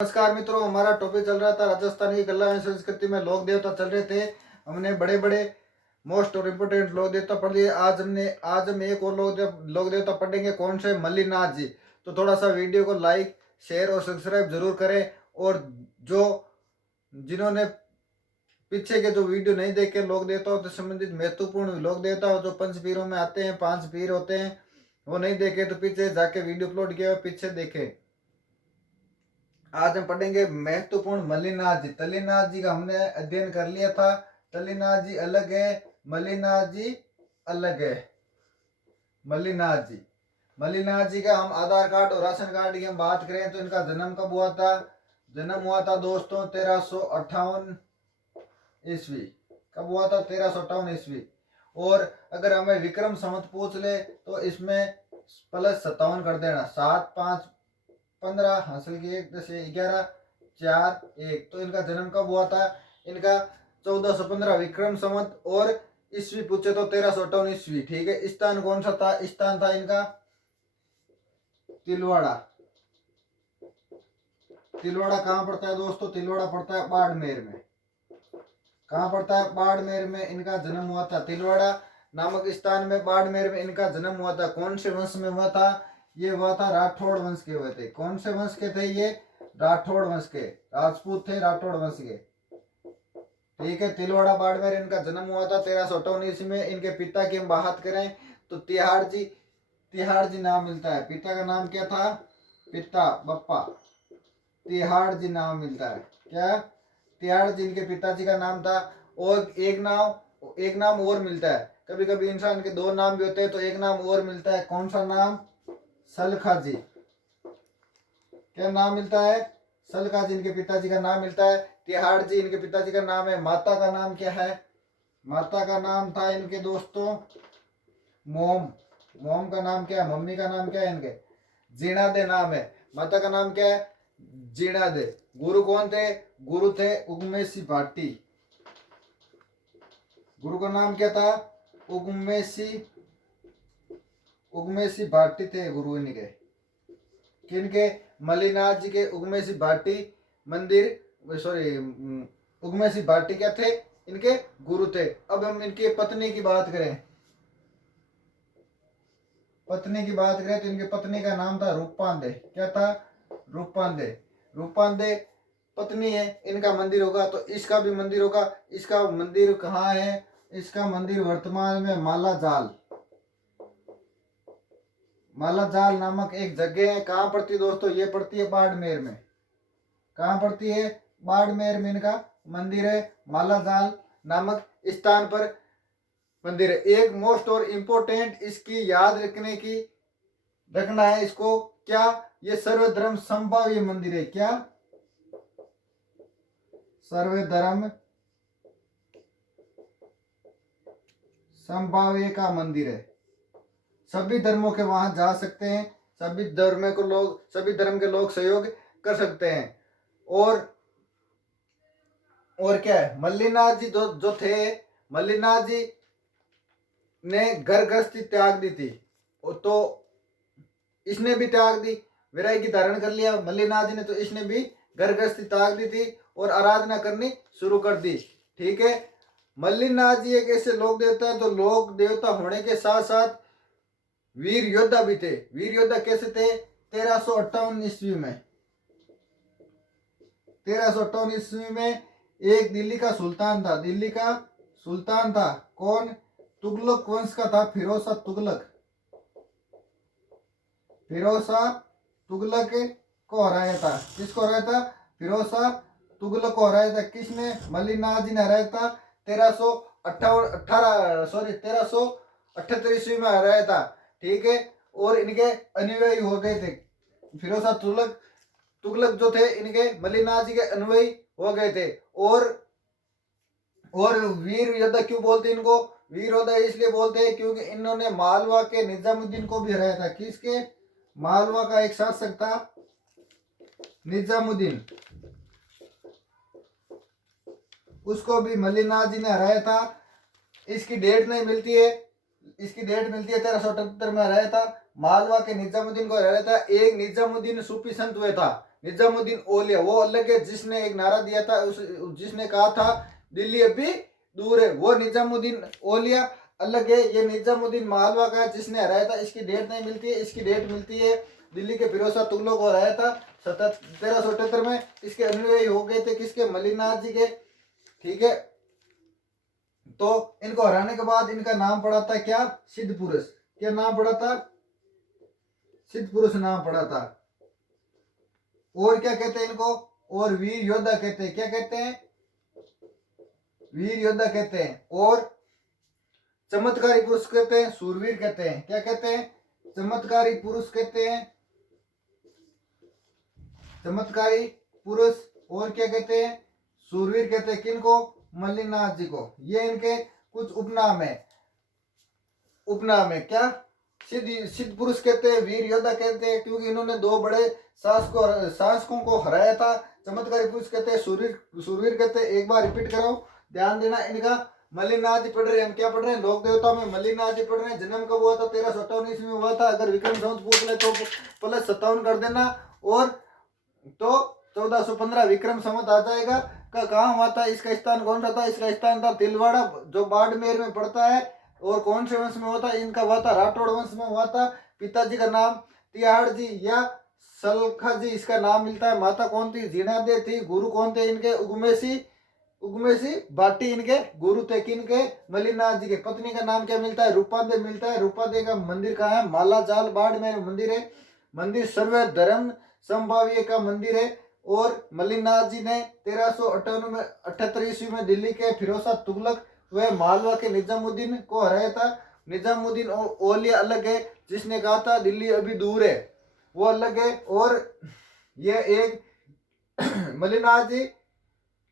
नमस्कार मित्रों, हमारा टॉपिक चल रहा था राजस्थान की कला एवं संस्कृति में लोक देवता चल रहे थे। हमने बड़े बड़े मोस्ट और इम्पोर्टेंट लोक देवता पढ़ लिए। आज हम एक और लोक देवता पढ़ेंगे। कौन से? मल्लीनाथ जी। तो थोड़ा सा वीडियो को लाइक शेयर और सब्सक्राइब जरूर करें। और जो जिन्होंने पीछे के जो वीडियो नहीं देखे लोक देवताओं से संबंधित महत्वपूर्ण लोक देवता जो पंचपीरों में आते हैं, 5 पीर होते हैं, वो नहीं देखे तो पीछे जाके वीडियो अपलोड किया हुआ पीछे देखे। आज हम पढ़ेंगे महत्वपूर्ण मल्लीनाथ जी। तल्लीनाथ जी का हमने अध्ययन कर लिया था। तल्लीनाथ जी अलग है, मल्लीनाथ जी अलग है। मल्लीनाथ जी का हम आधार कार्ड और राशन कार्ड की हम बात करें तो इनका जन्म कब हुआ था? जन्म हुआ था दोस्तों 1358 ईस्वी। कब हुआ था? 1358 ईस्वी। और अगर हमें विक्रम संवत पूछ ले तो इसमें +57 कर देना। 7 5 15 हासिल की 1 10 11 4 1। तो इनका जन्म कब हुआ था? इनका 1415 विक्रम संवत और ईस्वी पूछे तो 1358 ईस्वी। ठीक है। स्थान कौन सा था? स्थान था इनका तिलवाड़ा। तिलवाड़ा कहाँ पड़ता है दोस्तों? तिलवाड़ा पड़ता है बाड़मेर में। कहाँ पड़ता है? बाड़मेर में इनका जन्म हुआ था। तिलवाड़ा नामक स्थान में बाड़मेर में इनका जन्म हुआ था। कौन से वंश में हुआ था? ये हुआ था राठौड़ वंश के हुए थे। कौन से वंश के थे ये? राठौड़ वंश के। राजपूत थे, राठौड़ वंश के। ठीक है। तिलवाड़ा बाड़मेर इनका जन्म हुआ था 1358 ईस्वी में। इनके पिता की हम बात करें तो तिहाड़ जी नाम मिलता है। पिता का नाम क्या था? पिता बप्पा तिहाड़ जी नाम मिलता है। क्या? तिहाड़ जी इनके पिताजी का नाम था। और एक नाम और मिलता है। कभी कभी इंसान के 2 नाम भी होते हैं तो एक नाम और मिलता है। कौन सा नाम? सलखा जी। क्या नाम मिलता है? सलखा जी इनके पिताजी का नाम मिलता है। तिहाड़ जी इनके पिताजी का नाम है। माता का नाम क्या है? माता का नाम था इनके दोस्तों मोम। मोम का नाम क्या है? मम्मी का नाम क्या है इनके? जीणा दे नाम है। माता का नाम क्या है? जीणा दे। गुरु कौन थे? गुरु थे उगमेसी भाटी। गुरु का नाम क्या था? उगमेसी भाटी थे गुरु इनके। किनके? मल्लीनाथ जी के उगमेसी भाटी मंदिर, सॉरी, उगमेसी भाटी क्या थे? इनके गुरु थे। अब हम इनकी पत्नी की बात करें। पत्नी की बात करें तो इनकी पत्नी का नाम था रूपांदे। क्या था? रूपांदे। रूपांदे पत्नी है। इनका मंदिर होगा तो इसका भी मंदिर होगा। इसका मंदिर कहाँ है? इसका मंदिर वर्तमान में मालाजाल नामक एक जगह है। कहाँ पड़ती है दोस्तों? ये पड़ती है बाड़मेर में। कहाँ पड़ती है? बाड़मेर में इनका मंदिर है। मालाजाल नामक स्थान पर मंदिर है। एक मोस्ट और इम्पोर्टेंट इसकी याद रखना है इसको। क्या? ये सर्वधर्म संभाव्य मंदिर है। क्या? सर्वधर्म संभाव्य का मंदिर है। सभी धर्मों के वहां जा सकते हैं। सभी धर्म के लोग सहयोग कर सकते हैं। और क्या है? मल्लीनाथ जी जो थे, मल्लीनाथ जी ने घर गृहस्थी त्याग दी थी। तो इसने भी त्याग दी, वैरागी धारण कर लिया मल्लीनाथ जी ने। तो इसने भी घर गृहस्थी त्याग दी थी और आराधना करनी शुरू कर दी। ठीक है। मल्लीनाथ जी एक ऐसे लोक देवता है जो लोक देवता होने के साथ साथ वीर योद्धा भी थे। वीर योद्धा कैसे थे? 1358 ईस्वी में 1358 ईस्वी में एक दिल्ली का सुल्तान था। दिल्ली का सुल्तान था। कौन? तुगलक वंश का था। फिरोज शाह तुगलक। फिरोज शाह तुगलक को हराया था। किसको हराया था? फिरोज शाह तुगलक को हराया था। किसने? मल्लीनाथ जी ने हराया था। 1378 ईस्वी में हराया था। ठीक है। और इनके अनुयायी हो गए थे। फिरोज शाह तुगलक जो थे इनके मल्लीनाथ जी के अनुयायी हो गए थे। और वीर योद्धा क्यों बोलते हैं इनको? वीर योद्धा इसलिए बोलते हैं क्योंकि इन्होंने मालवा के निजामुद्दीन को भी हराया था। किसके? मालवा का एक शासक था निजामुद्दीन, उसको भी मल्लीनाथ जी ने हराया था। इसकी डेट नहीं मिलती है। इसकी डेट मिलती है 1378 में हराया था। मालवा के निजामुद्दीन को हराया था। एक निजामुद्दीन सूफी संत हुए था। निजामुद्दीन औलिया वो अलग है, जिसने एक नारा दिया था, जिसने कहा था दिल्ली अभी दूर है, वो निजामुद्दीन औलिया अलग है। ये निजामुद्दीन मालवा का है, जिसने हराया था। इसकी डेट नहीं मिलती है, इसकी डेट मिलती है दिल्ली के फिरोज शाह तुगलक को हराया था 1378 में। इसके अनुयायी हो गए थे किसके, मलिनाथ जी के। ठीक है, तो इनको हराने के बाद इनका नाम पड़ा था क्या, सिद्ध पुरुष। क्या नाम पड़ा था, सिद्ध पुरुष नाम पड़ा था। और क्या कहते हैं इनको, और वीर योद्धा कहते हैं। क्या कहते हैं, वीर योद्धा कहते हैं। और चमत्कारी पुरुष कहते हैं, सूरवीर कहते हैं। क्या कहते हैं, चमत्कारी पुरुष कहते हैं, चमत्कारी पुरुष। और क्या कहते हैं, सूरवीर कहते हैं। किनको, मल्लिनाथ जी को। ये इनके कुछ उपनाम है। उपनाम है क्या, सिद्ध पुरुष कहते हैं, वीर योद्धा कहते हैं, क्योंकि इन्होंने दो बड़े शासकों को हराया था। चमत्कारी पुरुष कहते हैं, सूरवीर कहते हैं। एक बार रिपीट कराओ, ध्यान देना इनका। मल्लिनाथ जी पढ़ रहे हैं, हम क्या पढ़ रहे हैं, लोक देवता में मल्लिनाथ जी पढ़ रहे हैं। जन्म कब हुआ था, 1357 ईस्वी में हुआ था। अगर विक्रम संवत पूछ ले तो प्लस 57 कर देना, और तो 1415 विक्रम संवत आ जाएगा। का कहाँ हुआ था, इसका स्थान कौन सा था, इसका स्थान था तिलवाड़ा, जो बाड़मेर में पड़ता है। और कौन से वंश में हुआ था, इनका हुआ था राठौड़ वंश में हुआ था। पिताजी का नाम तिहाड़ जी या सलखा जी इसका नाम मिलता है। माता कौन थी, जीणादे थी। गुरु कौन थे इनके, उगमेसी भाटी इनके गुरु थे। किनके, मल्लिनाथ जी के। पत्नी का नाम क्या मिलता है, रूपादे मिलता है। रूपादे का मंदिर कहाँ है, मालाजाल बाड़मेर मंदिर है। मंदिर सर्व धर्म संभाव्य का मंदिर है। और मल्लिनाथ जी ने 1398 ईस्वी में दिल्ली के फिरोज शाह तुगलक व मालवा के निजामुद्दीन को हराया था। निजामुद्दीन औलिया अलग है, जिसने कहा था दिल्ली अभी दूर है, वो अलग है। और ये एक मल्लिनाथ जी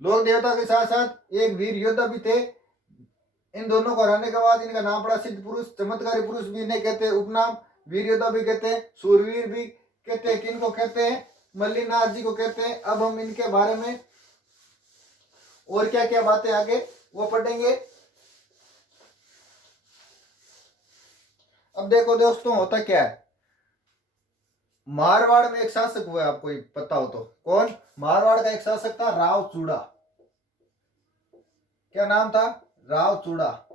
लोक देवता के साथ साथ एक वीर योद्धा भी थे। इन दोनों को हराने के बाद इनका नाम पड़ा सिद्ध पुरुष। चमत्कारी पुरुष भी इन्हें कहते हैं उपनाम, वीर योद्धा भी कहते हैं, सूरवीर भी कहते हैं। किनको कहते हैं, मल्लिनाथ जी को कहते हैं। अब हम इनके बारे में और क्या क्या बातें आगे वो पढ़ेंगे। अब देखो दोस्तों, होता क्या है, मारवाड़ में एक शासक हुआ, आपको पता हो तो। कौन, मारवाड़ का एक शासक था राव चूड़ा। क्या नाम था, राव चूड़ा।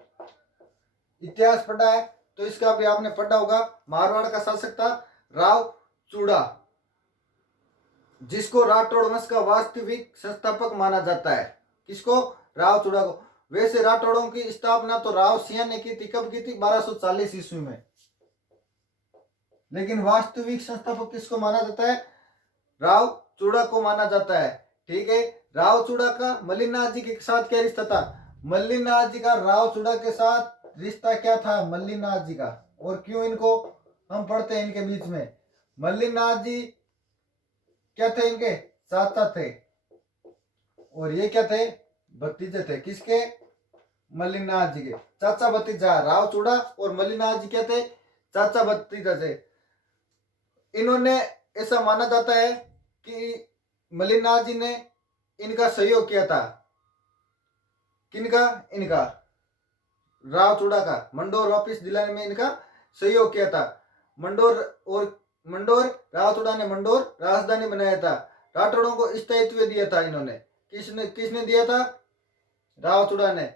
इतिहास पढ़ा है तो इसका भी आपने पढ़ा होगा। मारवाड़ का शासक था राव चूड़ा, जिसको राठौड़ वंश का वास्तविक संस्थापक माना जाता है। किसको, राव चूड़ा को। वैसे राठौड़ों की स्थापना तो राव सिंह ने की थी। कब की थी, 1240 ईस्वी में। लेकिन वास्तविक संस्थापक किसको माना जाता है, राव चूड़ा को माना जाता है। ठीक है, राव चूड़ा का मल्लिनाथ जी के साथ क्या रिश्ता था, मल्लिनाथ जी का राव चूड़ा के साथ रिश्ता क्या था, मल्लिनाथ जी का। और क्यों इनको हम पढ़ते हैं इनके बीच में। मल्लिनाथ जी क्या थे, इनके चाचा थे, और ये क्या थे, भतीजे थे। किसके, मल्लिनाथ जी के। चाचा भतीजा राव चूड़ा और मल्लिनाथ जी क्या थे, चाचा भतीजा थे। इन्होंने, ऐसा माना जाता है कि मल्लिनाथ जी ने इनका सहयोग किया था। किनका, इनका राव चूड़ा का मंडोर वापस दिलाने में इनका सहयोग किया था। मंडोर राव चूड़ा ने मंडोर राजधानी बनाया था। राठौड़ों को स्थायित्व दिया था इन्होंने। किसने दिया था, राव चूड़ा ने।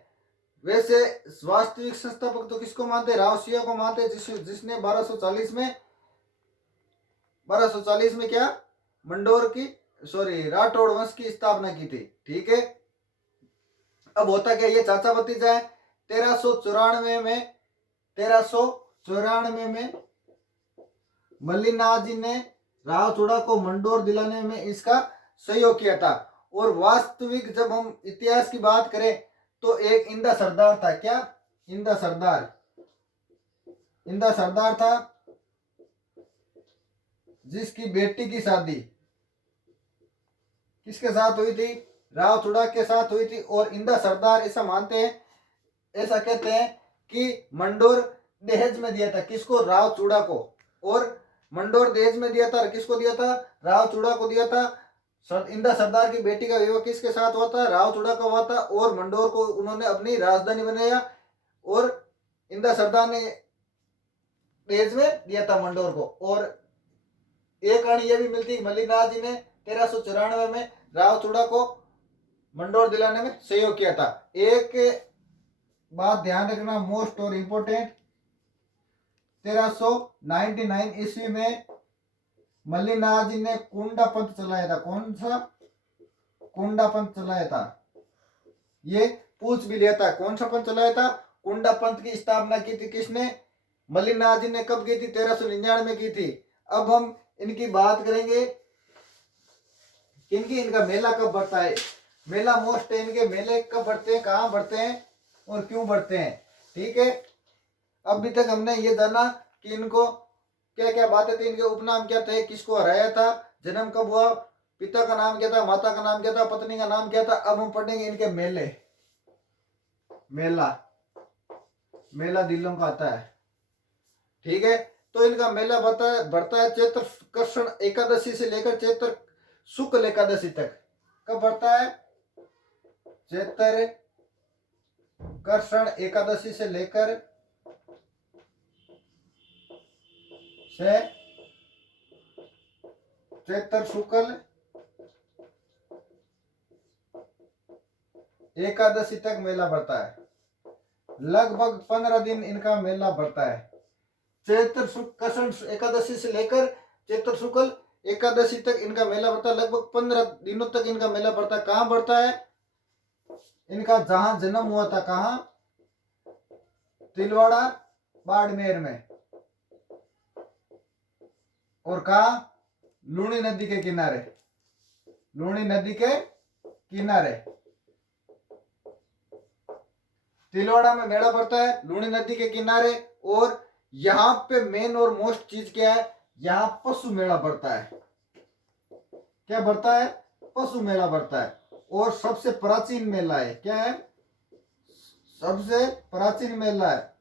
वैसे वास्तविक संस्थापक तो किसको मानते, राव सिंह को मानते, जिसने 1240 में क्या, मंडोर की राठौड़ वंश की स्थापना की थी। ठीक है, अब होता क्या, ये चाचा भतीजा है। 1394 में मल्लिनाथ जी ने राव चूड़ा को मंडोर दिलाने में इसका सहयोग किया था। और वास्तविक जब हम इतिहास की बात करें तो एक इंदा सरदार था। क्या, इंदा सरदार था, जिसकी बेटी की शादी किसके साथ हुई थी, राव चूड़ा के साथ हुई थी। और इंदा सरदार ऐसा मानते हैं, ऐसा कहते हैं कि मंडोर दहेज में दिया था। किसको, राव चूड़ा को। और मंडोर दहेज में दिया था, किसको दिया था, राव चूड़ा को दिया था। इंदा सरदार की बेटी का विवाह किसके साथ हुआ था, राव चूड़ा का हुआ था। और मंडोर को उन्होंने अपनी राजधानी बनाया। और इंदा सरदार ने दहेज में दिया था मंडोर को। और एक कहानी ये भी मिलती है, मल्लिनाथ जी ने 1394 में राव चूड़ा को मंडोर दिलाने में सहयोग किया था। एक बात ध्यान रखना मोस्ट और इम्पोर्टेंट, 1399 ईस्वी में मल्लिनाथ जी ने कुंडा पंथ चलाया था। कौन सा? कुंडा पंथ चलाया था। ये पूछ भी लिया था, कौन सा पंथ चलाया था? कुंडा पंथ की स्थापना की थी किसने? मल्लिनाथ जी ने कब की थी? 1399 में की थी। अब हम इनकी बात करेंगे किनकी, इनका मेला कब बढ़ता है। मेला मोस्ट है, इनके मेले कब बढ़ते हैं, कहाँ बढ़ते हैं और क्यों बढ़ते हैं। ठीक है, अभी तक हमने ये जाना कि इनको क्या क्या बातें थी, इनके उपनाम क्या थे, किसको हराया था, जन्म कब हुआ, पिता का नाम क्या था, माता का नाम क्या था, पत्नी का नाम क्या था। अब हम पढ़ेंगे इनके मेले। मेला, मेला दिलों का आता है। ठीक है, तो इनका मेला बढ़ता है चैत्र कृष्ण एकादशी से लेकर चैत्र शुक्ल एकादशी तक। कब बढ़ता है? चैत्र कृष्ण एकादशी से लेकर चैत्र शुक्ल एकादशी तक मेला बढ़ता है। लगभग 15 दिन इनका मेला बढ़ता है। चैत्र कृष्ण एकादशी से लेकर चैत्र शुक्ल एकादशी तक इनका मेला बढ़ता है। लगभग 15 दिनों तक इनका मेला बढ़ता है। कहाँ बढ़ता है? इनका जहां जन्म हुआ था, कहाँ? तिलवाड़ा बाड़मेर में। और कहा? लूणी नदी के किनारे। लूणी नदी के किनारे तिलवाड़ा में मेला पड़ता है, लूणी नदी के किनारे। और यहाँ पे मेन और मोस्ट चीज क्या है? यहाँ पशु मेला पड़ता है। क्या बढ़ता है? पशु मेला बढ़ता है। और सबसे प्राचीन मेला है। क्या है? सबसे प्राचीन मेला है।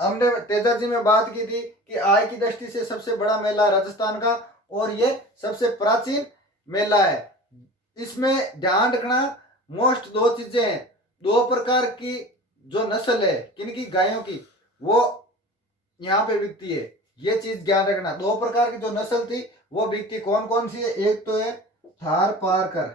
हमने तेजा जी में बात की थी कि आय की दृष्टि से सबसे बड़ा मेला राजस्थान का, और ये सबसे प्राचीन मेला है। इसमें ध्यान रखना मोस्ट दो चीजें हैं। दो प्रकार की जो नस्ल है किनकी, गायों की, वो यहाँ पे बिकती है। ये चीज ध्यान रखना, दो प्रकार की जो नस्ल थी वो बिकती। कौन कौन सी है? एक तो है थार पारकर।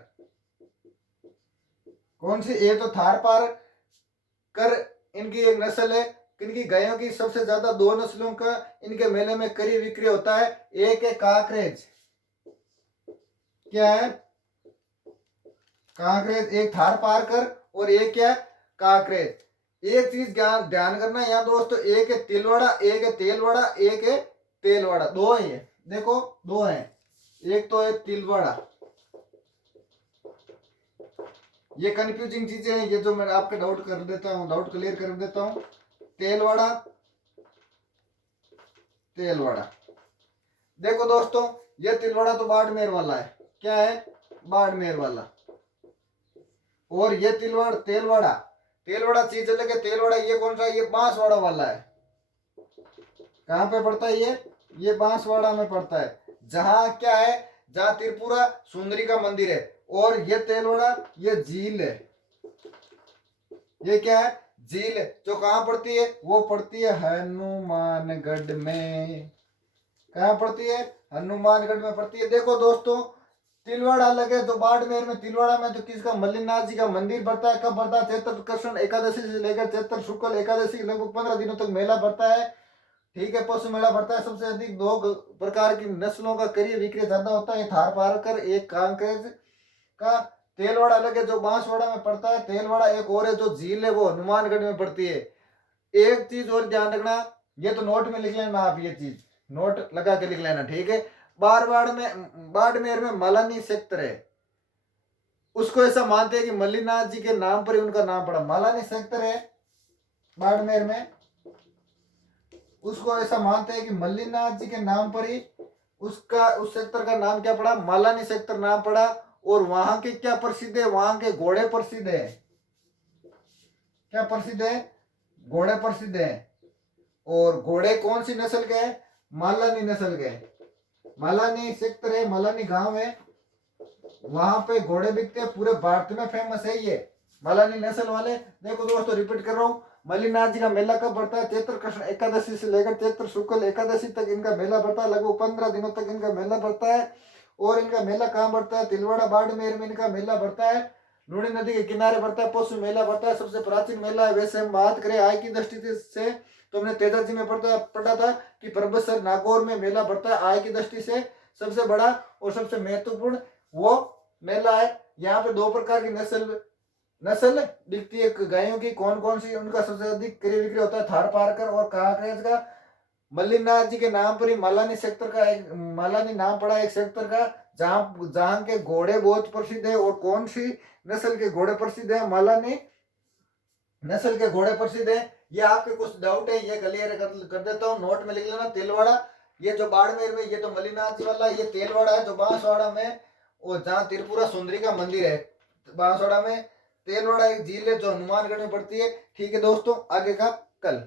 कौन सी? एक तो थार पारकर इनकी एक नस्ल है। किनकी? गायों की। सबसे ज्यादा दो नस्लों का इनके मेले में क्रय विक्रय होता है। एक है कांकरेज। क्या है? कांकरेज। एक थार पारकर और एक क्या? कांकरेज। एक चीज ध्यान करना यहाँ दोस्तों, एक है तिलवाड़ा, एक है तेलवाड़ा, एक है तेलवाड़ा। दो है ये, देखो दो है। एक तो है तिलवाड़ा। ये कंफ्यूजिंग चीजें हैं, ये जो मैं आपके डाउट कर देता हूँ, डाउट क्लियर कर देता हूँ। तेलवाड़ा, तेलवाड़ा। देखो दोस्तों, ये तिलवाड़ा तो बाड़मेर वाला है। क्या है? बाड़मेर वाला। और ये तेलवाड़ा, तेलवाड़ा चीज अलग है। तेलवाड़ा ये कौन सा? ये बांसवाड़ा वाला है। कहाँ पे पड़ता है ये बांसवाड़ा में पड़ता है। जहां क्या है? जहां त्रिपुरा सुंदरी का मंदिर है। और ये तेलवाड़ा, ये झील है। ये क्या है? झील है। जो कहाँ पड़ती है? वो पड़ती है हनुमानगढ़ में। कहाँ पड़ती है? हनुमानगढ़ में पड़ती है। देखो दोस्तों, तिलवाड़ा अलग है तो बाड़मेर में। तिलवाड़ा में तो किसका? मल्लिनाथ जी का मंदिर बढ़ता है। कब बढ़ता है? चैत्र कृष्ण एकादशी से लेकर चैत्र शुक्ल एकादशी, लगभग 15 दिनों तक मेला बढ़ता है। ठीक है, पशु मेला बढ़ता है। सबसे अधिक दो प्रकार की नस्लों का क्रय विक्रय ज्यादा होता है, थार पारकर, एक कांकरेज का। तेलवाड़ा अलग है जो बांसवाड़ा में पड़ता है। तेलवाड़ा एक और है जो झील है, वो हनुमानगढ़ में पड़ती है। एक चीज और ध्यान रखना, ये तो नोट में लिख लेना आप, ये चीज नोट लगा के लिख लेना। ठीक है, बाड़मेर में मलानी सेक्टर है। उसको ऐसा मानते हैं कि मल्लिनाथ जी के नाम पर ही उनका नाम पड़ा। मलानी सेक्टर है बाड़मेर में, उसको ऐसा मानते हैं कि मल्लिनाथ जी के नाम पर ही उसका, उस सेक्टर का नाम क्या पड़ा? मलानी सेक्टर नाम पड़ा। और वहां के क्या प्रसिद्ध है? वहां के घोड़े प्रसिद्ध है। क्या प्रसिद्ध है? घोड़े प्रसिद्ध है। और घोड़े कौन सी नस्ल के हैं? मालानी नस्ल के। मालानी सेक्टर है, मालानी गांव है, वहां पे घोड़े बिकते हैं। पूरे भारत में फेमस है ये मालानी नस्ल वाले। देखो दोस्तों, रिपीट कर रहा हूँ, मल्लिनाथ जी का मेला कब बढ़ता है? चैत्र कृष्ण एकादशी से लेकर चैत्र शुक्ल एकादशी तक इनका मेला बढ़ता है। लगभग 15 दिनों तक इनका मेला बढ़ता है। और इनका मेला कहाँ बढ़ता है? तिलवाड़ा बाड़मेर में इनका मेला बढ़ता है। लूणी नदी के किनारे बढ़ता है, पशु मेला बढ़ता है, सबसे प्राचीन मेला है। वैसे हम बात करें आय की दृष्टि से तो हमने तेजाजी में पढ़ा था कि परबतसर नागौर में मेला बढ़ता है। आय की दृष्टि से सबसे बड़ा और सबसे महत्वपूर्ण वो मेला है। यहाँ पे दो प्रकार की नस्ल दिखती है गायों की, कौन कौन सी? उनका सबसे अधिक क्रय विक्रय होता है थार पारकर और कांकरेज का। मल्लीनाथ जी के नाम पर ही मालानी सेक्टर का एक मालानी नाम पड़ा एक सेक्टर का, जहां के घोड़े बहुत प्रसिद्ध है। और कौन सी नस्ल के घोड़े प्रसिद्ध है? मालानी नस्ल के घोड़े प्रसिद्ध है। ये आपके कुछ डाउट है ये क्लियर कर देता हूँ, नोट में लिख लेना। तिलवाड़ा ये जो बाड़मेर में, ये तो मल्लीनाथ जी वाला, ये तेलवाड़ा है जो बांसवाड़ा में, और जहाँ त्रिपुरा सुंदरी का मंदिर है बांसवाड़ा में। तेलवाड़ा एक झील है जो हनुमानगढ़ में पड़ती है। ठीक है दोस्तों, आगे का कल।